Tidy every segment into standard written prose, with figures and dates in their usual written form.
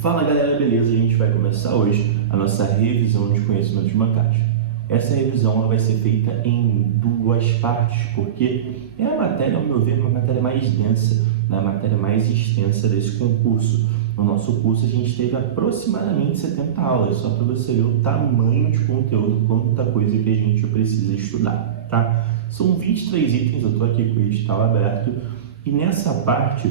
Fala galera, beleza? A gente vai começar hoje a nossa revisão de conhecimentos bancários. Essa revisão ela vai ser feita em duas partes, porque é a matéria, ao meu ver, uma matéria mais densa, a matéria mais extensa desse concurso. No nosso curso a gente teve aproximadamente 70 aulas, só para você ver o tamanho de conteúdo, quanta coisa que a gente precisa estudar, tá? São 23 itens, eu estou aqui com o edital aberto, e nessa parte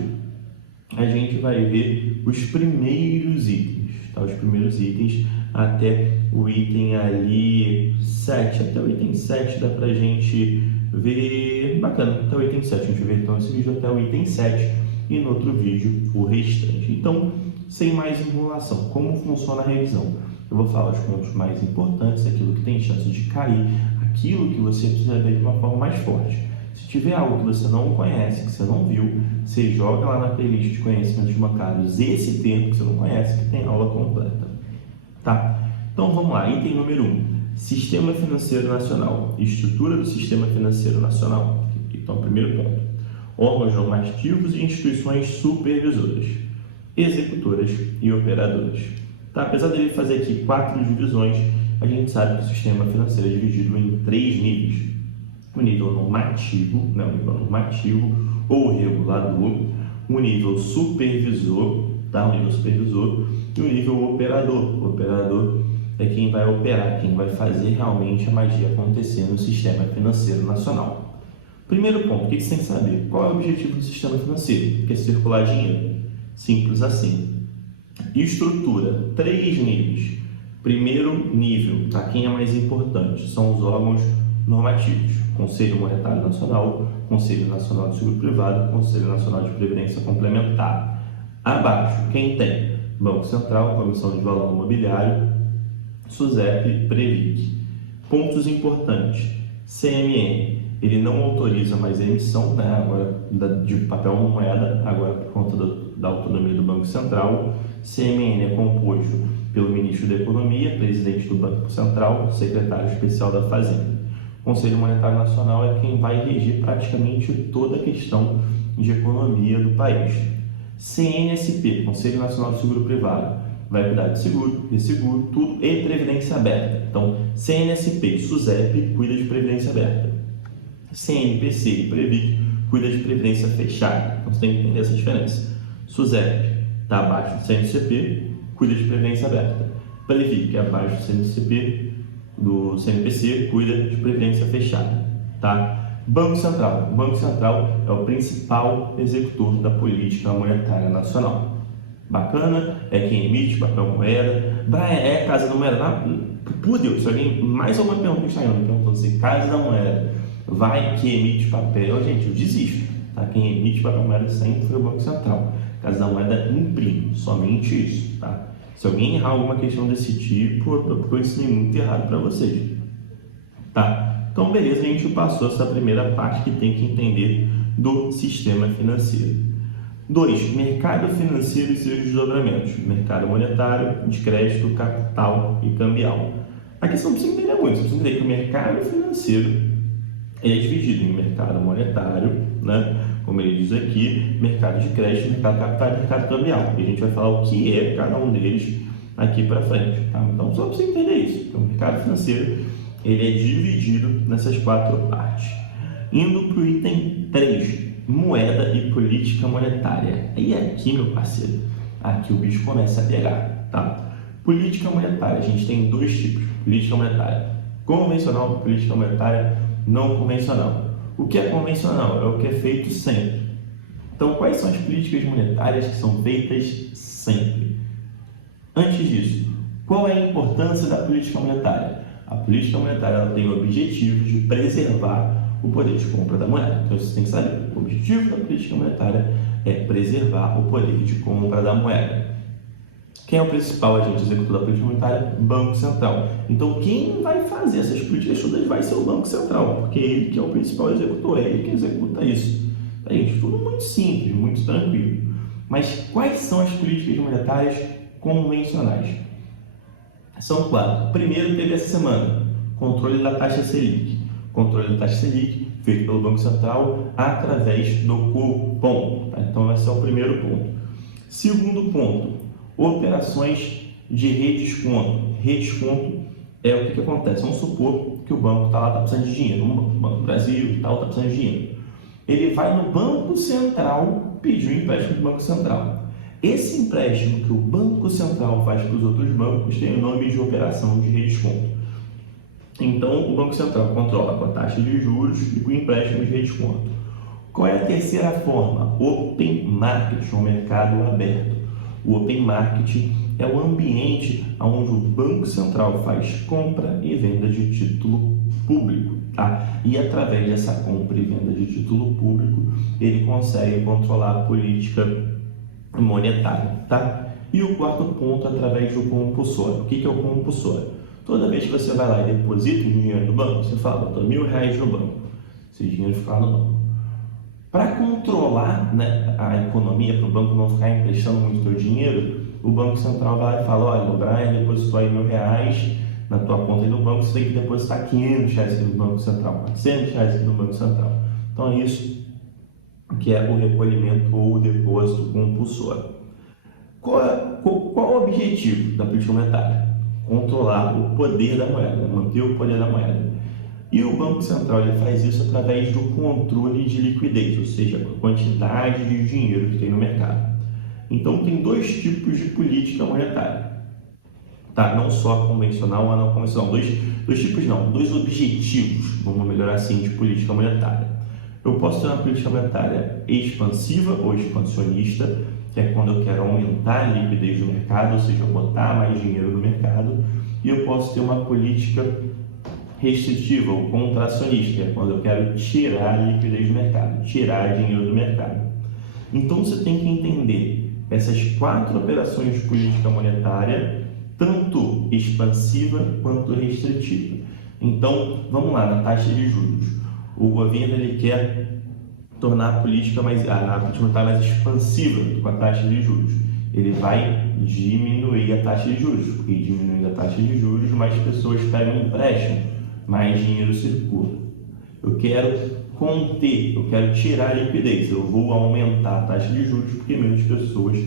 a gente vai ver os primeiros itens, tá? Os primeiros itens até o item ali 7, até o item 7 dá pra gente ver, bacana, até o item 7, a gente vai ver então esse vídeo até o item 7 e no outro vídeo o restante. Então, sem mais enrolação, como funciona a revisão? Eu vou falar os pontos mais importantes, aquilo que tem chance de cair, aquilo que você precisa ver de uma forma mais forte. Se tiver algo que você não conhece, que você não viu, você joga lá na playlist de conhecimentos bancários esse termo que você não conhece, que tem aula completa. Tá? Então vamos lá, item número 1. Sistema Financeiro Nacional. Estrutura do Sistema Financeiro Nacional. Então, primeiro ponto. Órgãos normativos e instituições supervisoras, executoras e operadoras. Tá? Apesar dele fazer aqui 4 divisões, a gente sabe que o sistema financeiro é dividido em 3 níveis. O nível normativo, né, o nível normativo ou regulador, o nível supervisor, tá? O nível supervisor e o nível operador. O operador é quem vai operar, quem vai fazer realmente a magia acontecer no sistema financeiro nacional. Primeiro ponto, o que você tem que saber? Qual é o objetivo do sistema financeiro? Que é circular dinheiro. Simples assim. Estrutura, 3 níveis. Primeiro nível, tá? Quem é mais importante? São os órgãos normativos. Conselho Monetário Nacional, Conselho Nacional de Seguro Privado, Conselho Nacional de Previdência Complementar. Abaixo, quem tem? Banco Central, Comissão de Valor Imobiliário, SUSEP, Previc. Pontos importantes. CMN, ele não autoriza mais a emissão, né, agora de papel moeda, agora por conta da autonomia do Banco Central. CMN é composto pelo Ministro da Economia, Presidente do Banco Central, Secretário Especial da Fazenda. O Conselho Monetário Nacional é quem vai reger praticamente toda a questão de economia do país. CNSP, Conselho Nacional de Seguro Privado, vai cuidar de seguro, resseguro, tudo e previdência aberta. Então, CNSP e SUSEP cuida de previdência aberta. CNPC e Previc cuida de previdência fechada. Então, você tem que entender essa diferença. SUSEP está abaixo do CNCP, cuida de previdência aberta. Previc é abaixo do CNCP, do CNPC, cuida de previdência fechada, tá? Banco Central. O Banco Central é o principal executor da política monetária nacional. Bacana? É quem emite papel moeda. É Casa da Moeda. Por Deus, se alguém mais alguma pergunta que está indo, me perguntando se Casa da Moeda vai que emite papel, gente, eu desisto, tá? Quem emite papel moeda sempre foi o Banco Central. Casa da Moeda imprime, somente isso, tá? Se alguém errar alguma questão desse tipo, eu ensinei muito errado para vocês. Tá? Então, beleza, a gente passou essa primeira parte que tem que entender do sistema financeiro. 2. Mercado financeiro e seus desdobramentos. Mercado monetário, de crédito, capital e cambial. Aqui você não precisa entender muito, você precisa entender que o mercado financeiro é dividido em mercado monetário, né? Como ele diz aqui, mercado de crédito, mercado capital e mercado cambial. E a gente vai falar o que é cada um deles aqui para frente. Tá? Então, só para você entender isso. Então, o mercado financeiro ele é dividido nessas 4 partes. Indo para o item 3, moeda e política monetária. E aqui, meu parceiro, aqui o bicho começa a pegar. Tá? Política monetária, a gente tem 2 tipos. Política monetária convencional e política monetária não convencional. O que é convencional? É o que é feito sempre. Então, quais são as políticas monetárias que são feitas sempre? Antes disso, qual é a importância da política monetária? A política monetária ela tem o objetivo de preservar o poder de compra da moeda. Então, você tem que saber, o objetivo da política monetária é preservar o poder de compra da moeda. Quem é o principal agente executor da política monetária? Banco Central. Então, quem vai fazer essas políticas todas vai ser o Banco Central, porque ele que é o principal executor, é ele que executa isso. Gente, tudo muito simples, muito tranquilo. Mas quais são as políticas monetárias convencionais? São 4. Primeiro, teve essa semana, controle da taxa Selic. Controle da taxa Selic feito pelo Banco Central através do cupom. Tá? Então, esse é o primeiro ponto. Segundo ponto, Operações de redesconto. Redesconto é o que acontece. Vamos supor que o banco está precisando de dinheiro, o Banco do Brasil e tal, está precisando de dinheiro. Ele vai no Banco Central pedir um empréstimo do Banco Central. Esse empréstimo que o Banco Central faz para os outros bancos tem o nome de operação de redesconto. Então, o Banco Central controla com a taxa de juros e com o empréstimo de redesconto. Qual é a terceira forma? Open Market, um mercado aberto. O Open Market é o ambiente onde o Banco Central faz compra e venda de título público, tá? E através dessa compra e venda de título público, ele consegue controlar a política monetária, tá? E o quarto ponto, através do compulsório. O que é o compulsório? Toda vez que você vai lá e deposita um dinheiro no banco, você fala, botou R$1.000 no banco, esse dinheiro fica lá no banco. Para controlar, né, a economia, para o banco não ficar emprestando muito teu dinheiro, o Banco Central vai lá e fala, olha, o Brian depositou aí R$1.000 na tua conta aí no banco, você tem que depositar R$500 aqui no Banco Central, R$400 aqui no Banco Central. Então é isso que é o recolhimento ou o depósito compulsório. Qual o objetivo da política monetária? Controlar o poder da moeda, manter o poder da moeda. E o Banco Central ele faz isso através do controle de liquidez, ou seja, a quantidade de dinheiro que tem no mercado. Então, tem dois tipos de política monetária, tá? Não só a convencional ou a não convencional. Dois objetivos, vamos melhorar assim, de política monetária. Eu posso ter uma política monetária expansiva ou expansionista, que é quando eu quero aumentar a liquidez do mercado, ou seja, botar mais dinheiro no mercado, e eu posso ter uma política restritiva ou contracionista, que é quando eu quero tirar a liquidez do mercado, tirar dinheiro do mercado. Então você tem que entender essas 4 operações de política monetária, tanto expansiva quanto restritiva. Então, vamos lá, na taxa de juros. O governo ele quer tornar a política monetária mais expansiva com a taxa de juros. Ele vai diminuir a taxa de juros, porque diminuindo a taxa de juros, mais pessoas pegam empréstimo, mais dinheiro circula. Eu quero conter, eu quero tirar a liquidez, eu vou aumentar a taxa de juros porque menos pessoas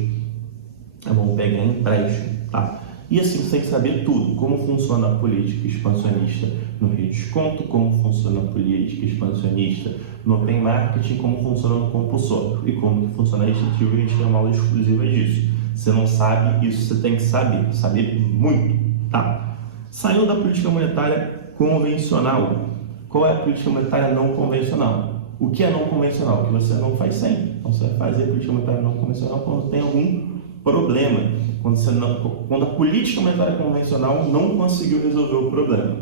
vão pegar empréstimo, tá? E assim você tem que saber tudo, como funciona a política expansionista no redesconto, como funciona a política expansionista no open market, como funciona no compulsório e como que funciona a restritiva. A gente tem uma aula exclusiva disso. Você não sabe, isso você tem que saber muito, tá? Saindo da política monetária convencional, qual é a política monetária não convencional? O que é não convencional? O que você não faz sempre. Então você vai fazer a política monetária não convencional quando tem algum problema, quando a política monetária convencional não conseguiu resolver o problema.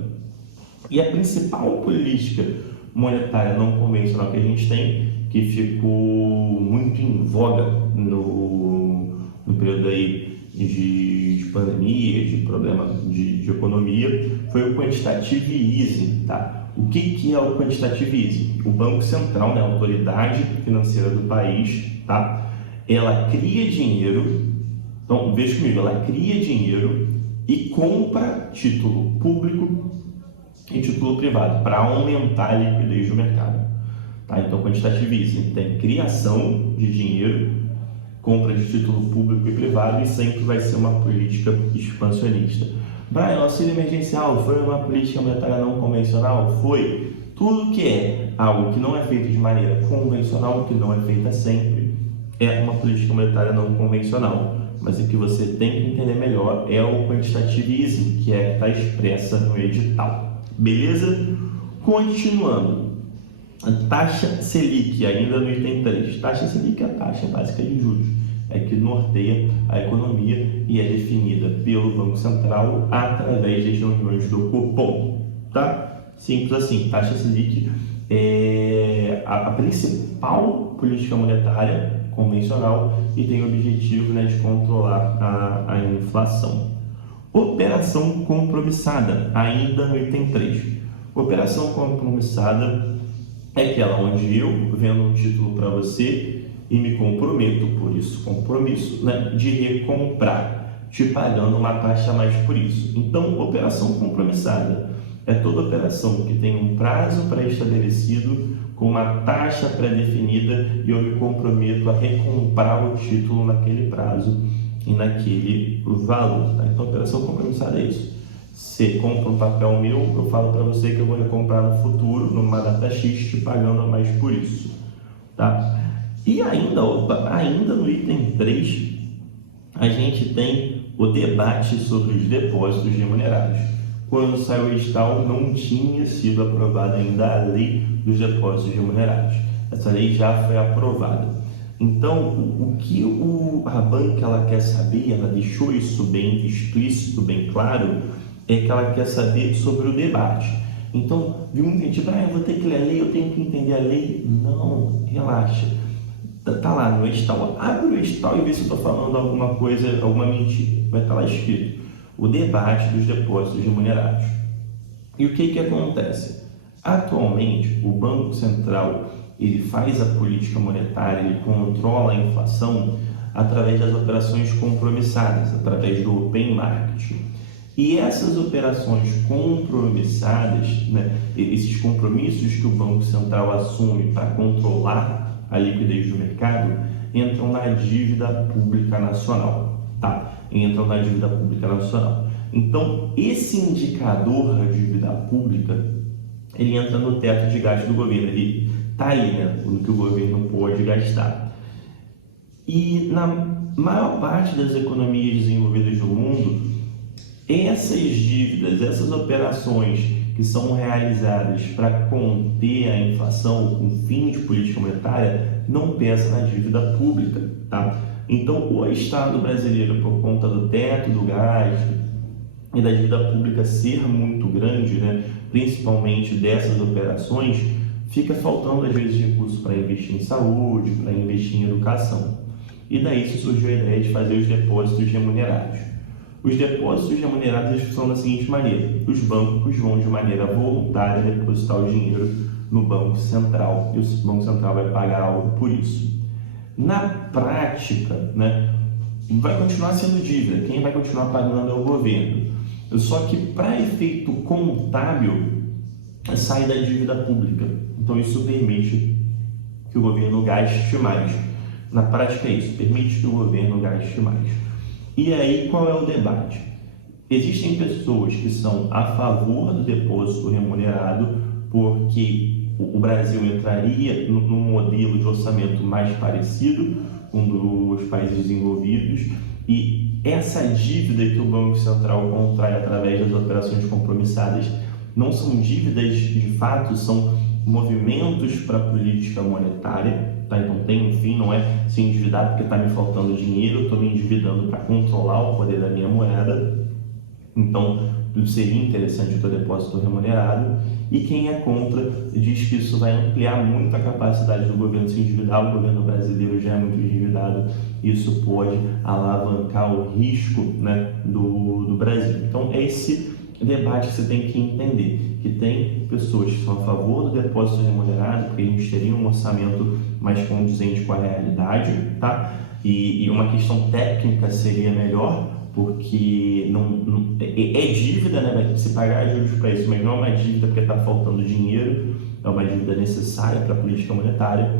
E a principal política monetária não convencional que a gente tem, que ficou muito em voga no período aí de pandemia, de problema de economia, foi o quantitative easing, tá? O que é o quantitative easing? O Banco Central, né, a autoridade financeira do país, tá? Ela cria dinheiro, então veja comigo, ela cria dinheiro e compra título público e título privado para aumentar a liquidez do mercado, tá? Então quantitative easing tem criação de dinheiro, compra de título público e privado e sempre vai ser uma política expansionista. Brian, auxílio emergencial foi uma política monetária não convencional? Foi. Tudo que é algo que não é feito de maneira convencional, que não é feita sempre, é uma política monetária não convencional. Mas o que você tem que entender melhor é o quantitative easing, que é que está expressa no edital. Beleza? Continuando. A taxa Selic, ainda no item 3. Taxa Selic é a taxa básica de juros, é que norteia a economia e é definida pelo Banco Central através das reuniões do Copom, tá? Simples assim. Taxa Selic é a principal política monetária convencional e tem o objetivo, né, de controlar a inflação. Operação compromissada, ainda no item 3. Operação compromissada é aquela onde eu vendo um título para você e me comprometo, por isso compromisso, né, de recomprar, te pagando uma taxa a mais por isso. Então, operação compromissada é toda operação que tem um prazo pré-estabelecido com uma taxa pré-definida e eu me comprometo a recomprar o título naquele prazo e naquele valor. Tá? Então, operação compromissada é isso. Você compra um papel meu, eu falo para você que eu vou recomprar no futuro, numa data X, te pagando a mais por isso. Tá? E ainda no item 3, a gente tem o debate sobre os depósitos remunerados. Quando saiu o edital, não tinha sido aprovada ainda a lei dos depósitos remunerados. Essa lei já foi aprovada. Então, o que a banca ela quer saber, ela deixou isso bem explícito, bem claro, é que ela quer saber sobre o debate. Então, viu muita gente, eu vou ter que ler a lei, eu tenho que entender a lei. Não, relaxa. Tá lá no edital. Abre o edital e vê se eu estou falando alguma coisa, alguma mentira. Vai estar lá escrito o debate dos depósitos remunerados. E o que acontece? Atualmente, o Banco Central ele faz a política monetária, ele controla a inflação através das operações compromissadas, através do open market. E essas operações compromissadas, né, esses compromissos que o Banco Central assume para controlar a liquidez do mercado, entram na dívida pública nacional. Tá? Entram na dívida pública nacional. Então, esse indicador da dívida pública, ele entra no teto de gasto do governo. Ele está aí, né, no que o governo pode gastar. E na maior parte das economias desenvolvidas do mundo, essas dívidas, essas operações que são realizadas para conter a inflação com fim de política monetária não pesam na dívida pública, tá? Então, o Estado brasileiro, por conta do teto do gasto e da dívida pública ser muito grande, né, principalmente dessas operações, fica faltando às vezes recursos para investir em saúde, para investir em educação. E daí surgiu a ideia de fazer os depósitos remunerados. Os depósitos remunerados são da seguinte maneira: os bancos vão de maneira voluntária depositar o dinheiro no Banco Central e o Banco Central vai pagar algo por isso. Na prática, né, vai continuar sendo dívida, quem vai continuar pagando é o governo. Só que para efeito contábil sai da dívida pública, então isso permite que o governo gaste mais. Na prática é isso, permite que o governo gaste mais. E aí, qual é o debate? Existem pessoas que são a favor do depósito remunerado porque o Brasil entraria num modelo de orçamento mais parecido com dos países desenvolvidos e essa dívida que o Banco Central contrai através das operações compromissadas não são dívidas de fato, são movimentos para a política monetária. Tá? Então tem um fim, não é se endividar porque está me faltando dinheiro, eu estou me endividando para controlar o poder da minha moeda. Então seria interessante o teu depósito remunerado. E quem é contra diz que isso vai ampliar muito a capacidade do governo se endividar. O governo brasileiro já é muito endividado, isso pode alavancar o risco, né, do Brasil. Então é esse debate que você tem que entender, que tem pessoas que são a favor do depósito remunerado, porque a gente teria um orçamento mais condizente com a realidade, tá? E uma questão técnica seria melhor, porque é dívida, né? Vai se pagar juros para isso, mas não é uma dívida porque está faltando dinheiro, é uma dívida necessária para a política monetária.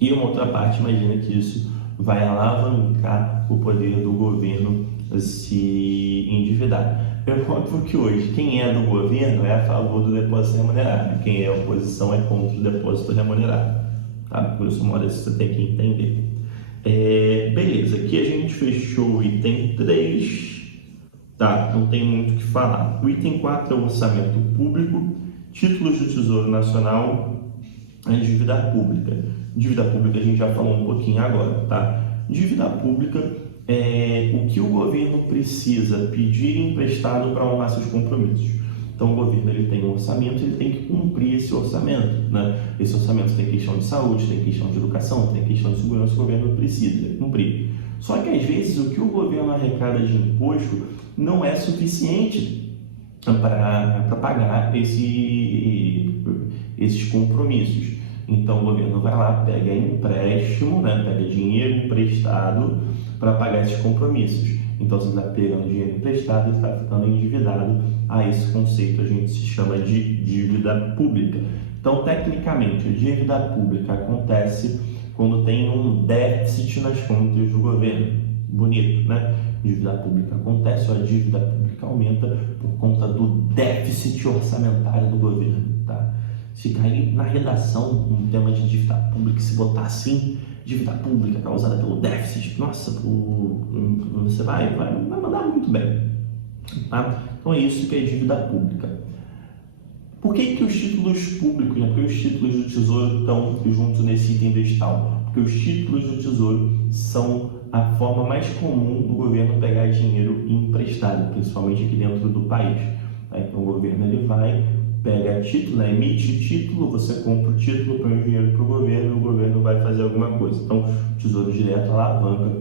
E uma outra parte, imagina que isso vai alavancar o poder do governo se endividar. É óbvio que hoje quem é do governo é a favor do depósito remunerado, quem é oposição é contra o depósito remunerado, tá? Por isso, uma hora você tem que entender. Beleza, aqui a gente fechou o item 3, tá? Não tem muito o que falar. O item 4 é o orçamento público, títulos do Tesouro Nacional e dívida pública. Dívida pública a gente já falou um pouquinho agora, tá? Dívida pública é o que o governo precisa pedir emprestado para honrar seus compromissos. Então o governo ele tem um orçamento, ele tem que cumprir esse orçamento, né? Esse orçamento tem questão de saúde, tem questão de educação, tem questão de segurança, o governo precisa cumprir. Só que às vezes o que o governo arrecada de imposto não é suficiente para pagar esses compromissos. Então o governo vai lá, pega empréstimo, né? Pega dinheiro emprestado para pagar esses compromissos. Então você está pegando dinheiro emprestado e está ficando endividado. A esse conceito a gente se chama de dívida pública. Então, tecnicamente, a dívida pública acontece quando tem um déficit nas contas do governo. bonito, né? Dívida pública acontece ou a dívida pública aumenta por conta do déficit orçamentário do governo, tá? Se cair na redação um tema de dívida pública, se botar assim, dívida pública causada pelo déficit, nossa, você vai mandar muito bem, tá? Então é isso que é dívida pública. Por que os títulos públicos, né? Porque os títulos do Tesouro estão juntos nesse item vegetal? Porque os títulos do Tesouro são a forma mais comum do governo pegar dinheiro emprestado, principalmente aqui dentro do país. Tá? Então o governo ele vai, pega título, né? Emite título, você compra o título, põe o dinheiro para o governo vai fazer alguma coisa. Então o Tesouro Direto alavanca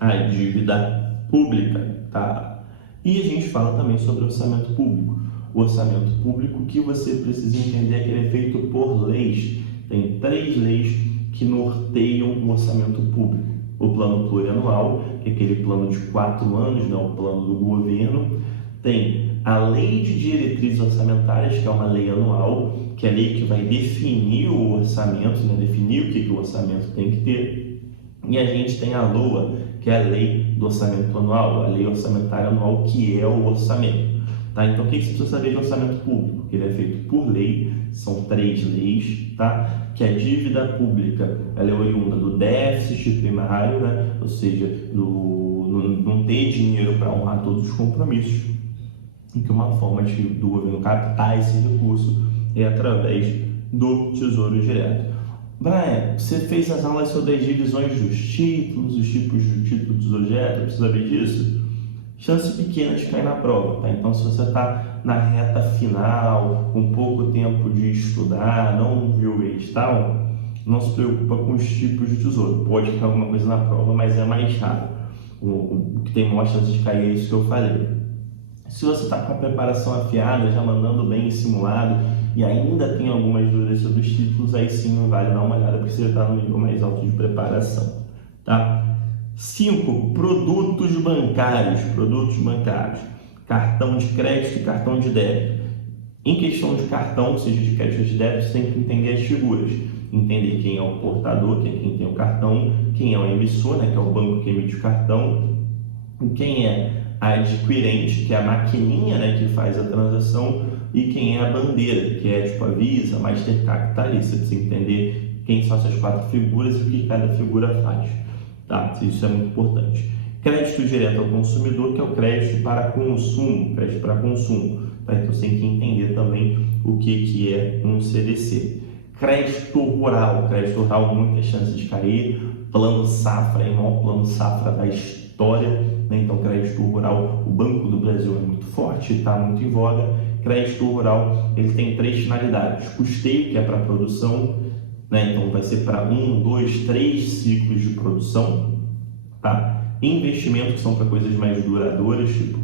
a dívida pública. Tá? E a gente fala também sobre orçamento público. O orçamento público, que você precisa entender é que ele é feito por leis. Tem 3 leis que norteiam o orçamento público. O plano plurianual, que é aquele plano de 4 anos, né, o plano do governo. Tem a lei de diretrizes orçamentárias, que é uma lei anual, que é a lei que vai definir o orçamento, né, definir o que o orçamento tem que ter. E a gente tem a LOA, que é a lei do orçamento anual, a lei orçamentária anual, que é o orçamento. Tá? Então, o que você precisa saber de orçamento público? Ele é feito por lei, são 3 leis, tá? Que a dívida pública ela é oriunda do déficit primário, né? Ou seja, não ter dinheiro para honrar todos os compromissos, e que uma forma do governo captar esse recurso é através do Tesouro Direto. Brian, você fez as aulas sobre as divisões dos títulos, os tipos de título do Tesouro Direto, precisa saber disso? Chance pequena de cair na prova, tá? Então, se você está na reta final, com pouco tempo de estudar, não viu o edital, não se preocupa com os tipos de tesouro. Pode ficar alguma coisa na prova, mas é mais raro. O que tem maior chance de cair é isso que eu falei. Se você está com a preparação afiada, já mandando bem em simulado, e ainda tem algumas dúvidas sobre os títulos, aí sim vale dar uma olhada, porque você está no nível mais alto de preparação, tá? 5. Produtos bancários. Cartão de crédito e cartão de débito. Em questão de cartão, seja de crédito ou de débito, você tem que entender as figuras. Entender quem é o portador, que é quem tem o cartão, quem é o emissor, né, que é o banco que emite o cartão, quem é a adquirente, que é a maquininha, né, que faz a transação, e quem é a bandeira, que é tipo a Visa, Mastercard, que está ali. Você precisa entender quem são essas 4 figuras e o que cada figura faz. Tá? Isso é muito importante. Crédito direto ao consumidor, que é o crédito para consumo. Tá? Então você tem que entender também o que é um CDC. Crédito rural, muitas chances de cair. Plano safra, é o maior plano safra da história, né? Então crédito rural, o Banco do Brasil é muito forte, está muito em voga. Crédito rural, ele tem 3 finalidades. Custeio, que é para produção, né? Então vai ser para 1, 2, 3 ciclos de produção, tá? Investimento, que são para coisas mais duradouras, tipo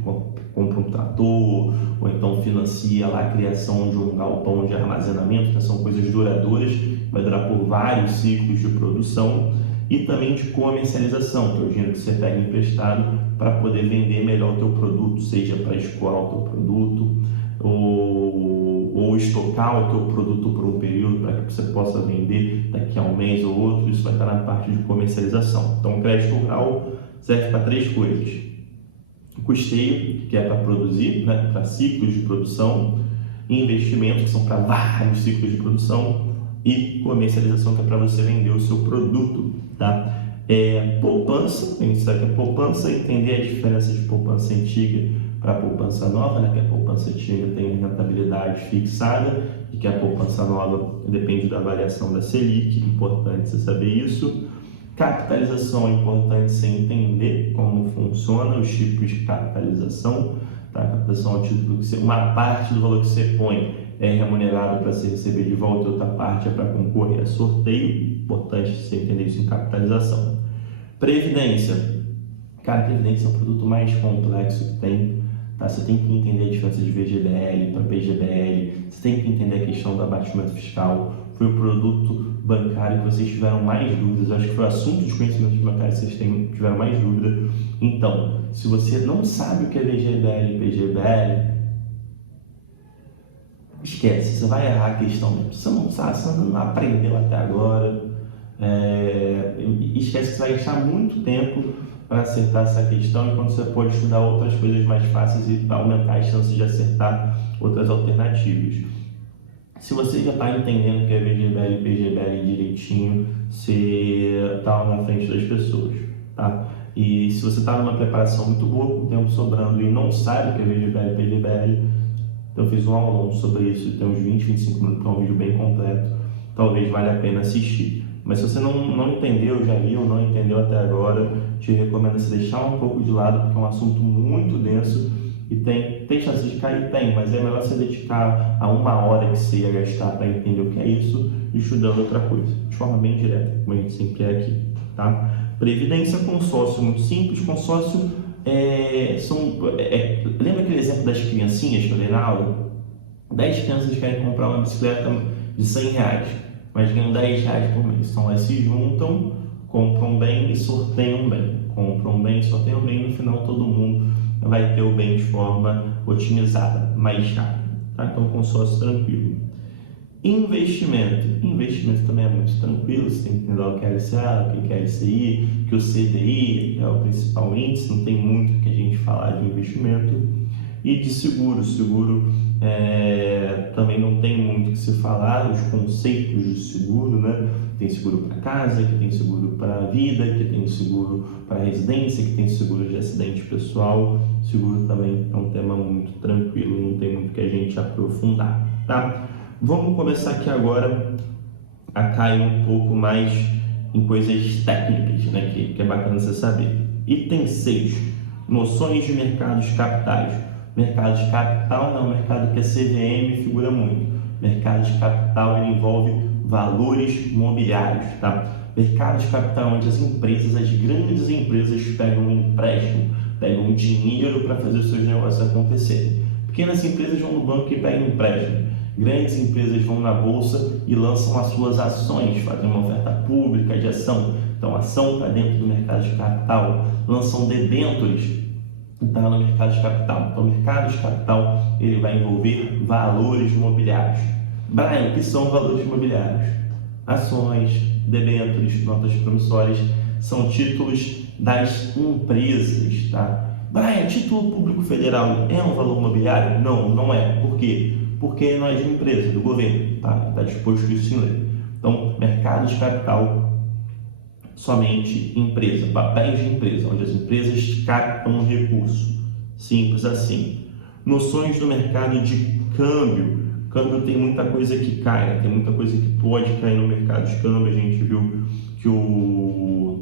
compra um trator, ou então financia lá a criação de um galpão de armazenamento, que são coisas duradouras, vai durar por vários ciclos de produção. E também de comercialização, que é o dinheiro que você pega emprestado para poder vender melhor o teu produto, seja para escoar o teu produto, ou estocar o teu produto por um período para que você possa vender daqui a um mês ou outro. Isso vai estar na parte de comercialização. Então, o crédito rural serve para 3 coisas: custeio, que é para produzir, né, para ciclos de produção; investimentos, que são para vários ciclos de produção; e comercialização, que é para você vender o seu produto, tá? Poupança, a gente sabe que é poupança, entender a diferença de poupança antiga para a poupança nova, né? Que a poupança antiga tem rentabilidade fixada e que a poupança nova depende da variação da Selic. Importante você saber isso. Capitalização, é importante você entender como funciona os tipos de capitalização, tá? Capitalização é o título que uma parte do valor que você põe é remunerado para você receber de volta, outra parte é para concorrer a sorteio. Importante você entender isso em capitalização. Previdência. Cara, previdência é o produto mais complexo que tem. Tá? Você tem que entender a diferença de VGBL para PGBL, você tem que entender a questão do abatimento fiscal. Foi o produto bancário que vocês tiveram mais dúvidas. Eu acho que foi o assunto de conhecimentos bancários que vocês tiveram mais dúvida. Então, se você não sabe o que é VGBL e PGBL, esquece, você vai errar a questão. Você não sabe, você não aprendeu até agora. Esquece que você vai gastar muito tempo para acertar essa questão, enquanto você pode estudar outras coisas mais fáceis e aumentar as chances de acertar outras alternativas. Se você já está entendendo que é VGBL e PGBL direitinho, você está na frente das pessoas, tá? E se você está numa preparação muito boa, com tempo sobrando e não sabe o que é VGBL e PGBL, então eu fiz um aulão sobre isso, tem uns 20, 25 minutos, que é um vídeo bem completo, talvez valha a pena assistir. Mas se você não entendeu, já viu, não entendeu até agora, te recomendo você deixar um pouco de lado, porque é um assunto muito denso e tem chance de cair? Tem, mas é melhor você dedicar a 1 hora que você ia gastar para entender o que é isso, estudando outra coisa, de forma bem direta, como a gente sempre é aqui, tá? Previdência, consórcio, muito simples. Consórcio lembra aquele exemplo das criancinhas que eu dei na aula? 10 crianças querem comprar uma bicicleta de R$100, mas ganham R$10 por mês. Então elas se juntam, compram bem e sorteiam bem. Compram bem e sorteiam bem, e no final todo mundo vai ter o bem de forma otimizada, mais rápido. Tá? Então consórcio tranquilo. Investimento também é muito tranquilo, você tem que entender o que é LCA, o que é LCI, que o CDI é o principal índice, não tem muito que a gente falar de investimento. E de seguro também não tem muito que se falar, os conceitos de seguro, né? Tem seguro para casa, que tem seguro para vida, que tem seguro para residência, que tem seguro de acidente pessoal. Seguro também é um tema muito tranquilo, não tem muito que a gente aprofundar, tá? Vamos começar aqui agora a cair um pouco mais em coisas técnicas, né, que é bacana você saber. Item 6, noções de mercados capitais. Mercado de capital é um mercado que a CVM figura muito. Mercado de capital ele envolve valores mobiliários, tá? Mercado de capital onde as grandes empresas pegam um empréstimo, pegam dinheiro para fazer os seus negócios acontecerem. Pequenas empresas vão no banco e pegam empréstimo. Grandes empresas vão na bolsa e lançam as suas ações, fazem uma oferta pública de ação. Então, ação está dentro do mercado de capital. Lançam debêntures, está no mercado de capital. Então, o mercado de capital ele vai envolver valores imobiliários. Brian, o que são valores imobiliários? Ações, debêntures, notas promissórias, são títulos das empresas, tá? Brian, título público federal é um valor imobiliário? Não, não é. Por quê? Porque não é de empresa, do governo, tá? Está disposto isso em lei. Então, mercado de capital, somente empresa, papéis de empresa, onde as empresas captam recurso. Simples assim. Noções do mercado de câmbio. Câmbio tem muita coisa que cai, né? Tem muita coisa que pode cair no mercado de câmbio. A gente viu que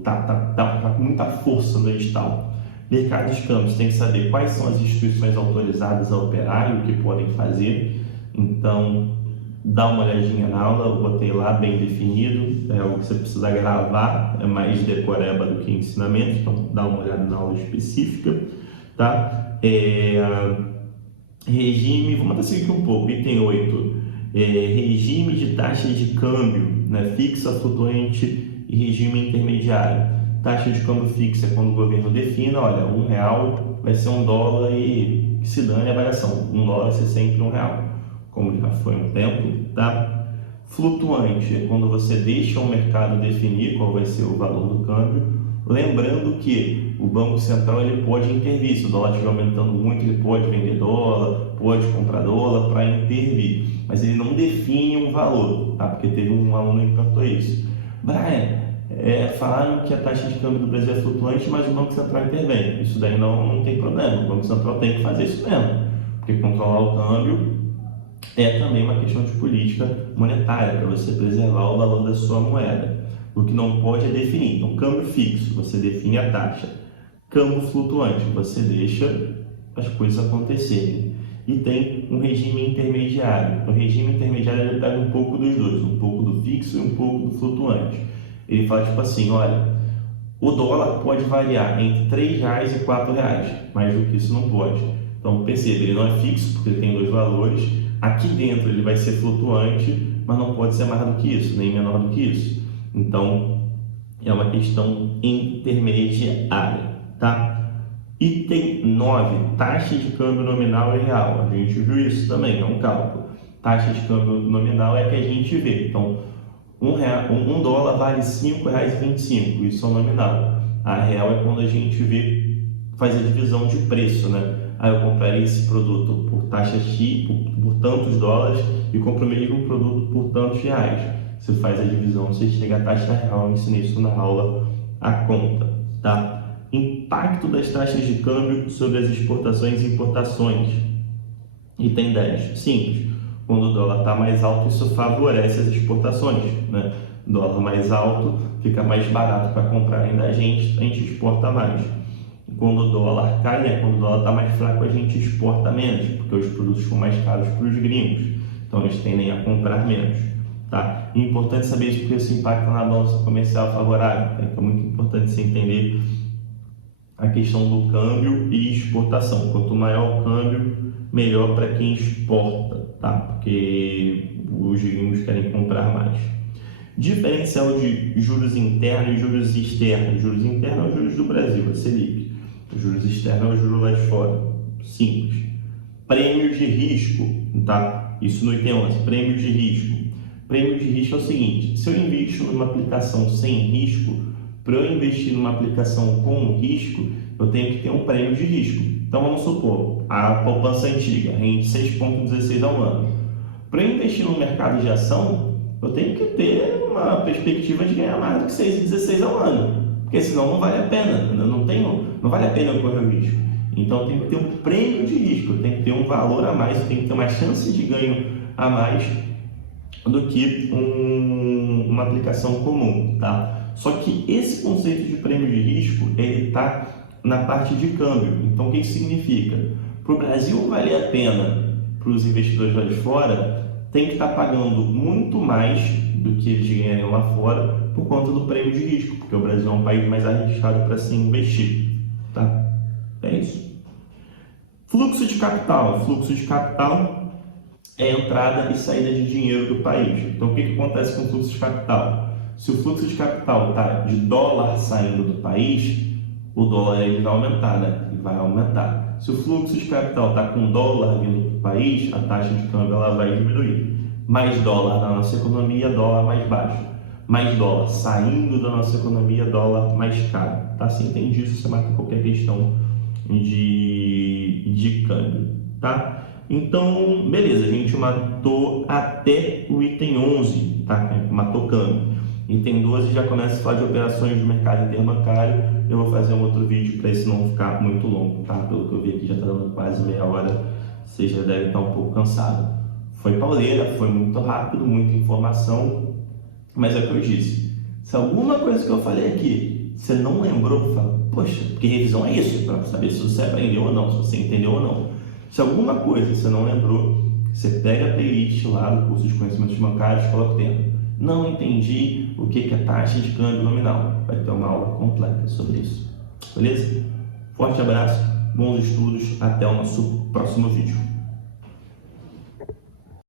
tá com muita força no edital. Mercado de câmbios, tem que saber quais são as instituições autorizadas a operar e o que podem fazer. Então, dá uma olhadinha na aula, eu botei lá bem definido, é algo que você precisa gravar, é mais decoreba do que ensinamento, então dá uma olhada na aula específica, tá? Regime, vamos até seguir aqui um pouco, item 8, regime de taxa de câmbio, né? Fixa, flutuante e regime intermediário. Taxa de câmbio fixa é quando o governo define, olha, R$1 vai ser $1 e que se dane a variação, $1 vai ser sempre R$1. Como já foi um tempo, tá? Flutuante é quando você deixa o mercado definir qual vai ser o valor do câmbio, lembrando que o Banco Central ele pode intervir, se o dólar estiver aumentando muito, ele pode vender dólar, pode comprar dólar para intervir, mas ele não define um valor, tá? Porque teve um aluno que perguntou isso. Brian, falaram que a taxa de câmbio do Brasil é flutuante, mas o Banco Central intervém. Isso daí não tem problema, o Banco Central tem que fazer isso mesmo, porque controlar o câmbio é também uma questão de política monetária, para você preservar o valor da sua moeda. O que não pode é definir. Então, câmbio fixo, você define a taxa. Câmbio flutuante, você deixa as coisas acontecerem. E tem um regime intermediário. O regime intermediário ele pega um pouco dos dois, um pouco do fixo e um pouco do flutuante. Ele fala tipo assim, olha, o dólar pode variar entre R$3 e R$4, mais do que isso não pode. Então, perceba, ele não é fixo, porque ele tem dois valores. Aqui dentro ele vai ser flutuante, mas não pode ser mais do que isso, nem menor do que isso. Então, é uma questão intermediária, tá? Item 9, taxa de câmbio nominal e real. A gente viu isso também, é um cálculo. Taxa de câmbio nominal é que a gente vê. Então, $1 vale R$5,25, isso é o nominal. A real é quando a gente faz a divisão de preço, né? Aí eu compraria esse produto por taxa X, por tantos dólares, e compro o mesmo produto por tantos reais. Você faz a divisão, você chega à taxa real. Eu ensinei isso na aula, a conta, tá? Impacto das taxas de câmbio sobre as exportações e importações. Item 10. Simples. Quando o dólar está mais alto, isso favorece as exportações, né? Dólar mais alto, fica mais barato para comprarem da gente, a gente exporta mais. Quando o dólar cai, né? Quando o dólar está mais fraco, a gente exporta menos, porque os produtos ficam mais caros para os gringos. Então eles tendem a comprar menos, tá? E é importante saber isso porque isso impacta na balança comercial favorável, tá? Então é muito importante você entender a questão do câmbio e exportação. Quanto maior o câmbio, melhor para quem exporta, tá? Porque os gringos querem comprar mais. Diferencial de juros internos e juros externos. Juros internos é os juros do Brasil, a Selic. Os juros externos é o juro lá de fora. Simples. Prêmios de risco, tá? Isso no item 11. Prêmio de risco. Prêmio de risco é o seguinte: se eu invisto numa aplicação sem risco, para eu investir numa aplicação com risco, eu tenho que ter um prêmio de risco. Então vamos supor, a poupança antiga rende 6,16 ao ano. Para eu investir no mercado de ação, eu tenho que ter uma perspectiva de ganhar mais do que 6,16 ao ano, porque senão não vale a pena, não vale a pena eu correr o risco. Então eu tenho que ter um prêmio de risco, eu tenho que ter um valor a mais, eu tenho que ter uma chance de ganho a mais do que uma aplicação comum, tá? Só que esse conceito de prêmio de risco, ele está na parte de câmbio. Então o que isso significa? Para o Brasil valer a pena para os investidores lá de fora, tem que estar pagando muito mais do que eles ganhariam lá fora por conta do prêmio de risco, porque o Brasil é um país mais arriscado para se investir, tá? É isso. Fluxo de capital. Fluxo de capital é a entrada e saída de dinheiro do país. Então o que acontece com o fluxo de capital? Se o fluxo de capital está de dólar saindo do país, o dólar ele vai aumentar, né? Ele vai aumentar. Se o fluxo de capital está com dólar vindo do país, a taxa de câmbio ela vai diminuir. Mais dólar na nossa economia, dólar mais baixo. Mais dólar saindo da nossa economia, dólar mais caro. Tá? Se entende isso, você mata qualquer questão de câmbio, tá? Então, beleza, a gente matou até o item 11, tá? Matou câmbio. Item 12 já começa a falar de operações do mercado interbancário. Eu vou fazer um outro vídeo para isso não ficar muito longo, tá? Pelo que eu vi aqui já está dando quase meia hora, você já deve estar um pouco cansado. Foi pauleira, foi muito rápido, muita informação, mas é o que eu disse. Se alguma coisa que eu falei aqui você não lembrou, fala, poxa, porque revisão é isso, para saber se você aprendeu ou não, se você entendeu ou não. Se alguma coisa você não lembrou, você pega a playlist lá do curso de conhecimentos bancários e coloca o tema. Não entendi o que é taxa de câmbio nominal. Vai ter uma aula completa sobre isso. Beleza? Forte abraço, bons estudos, até o nosso próximo vídeo.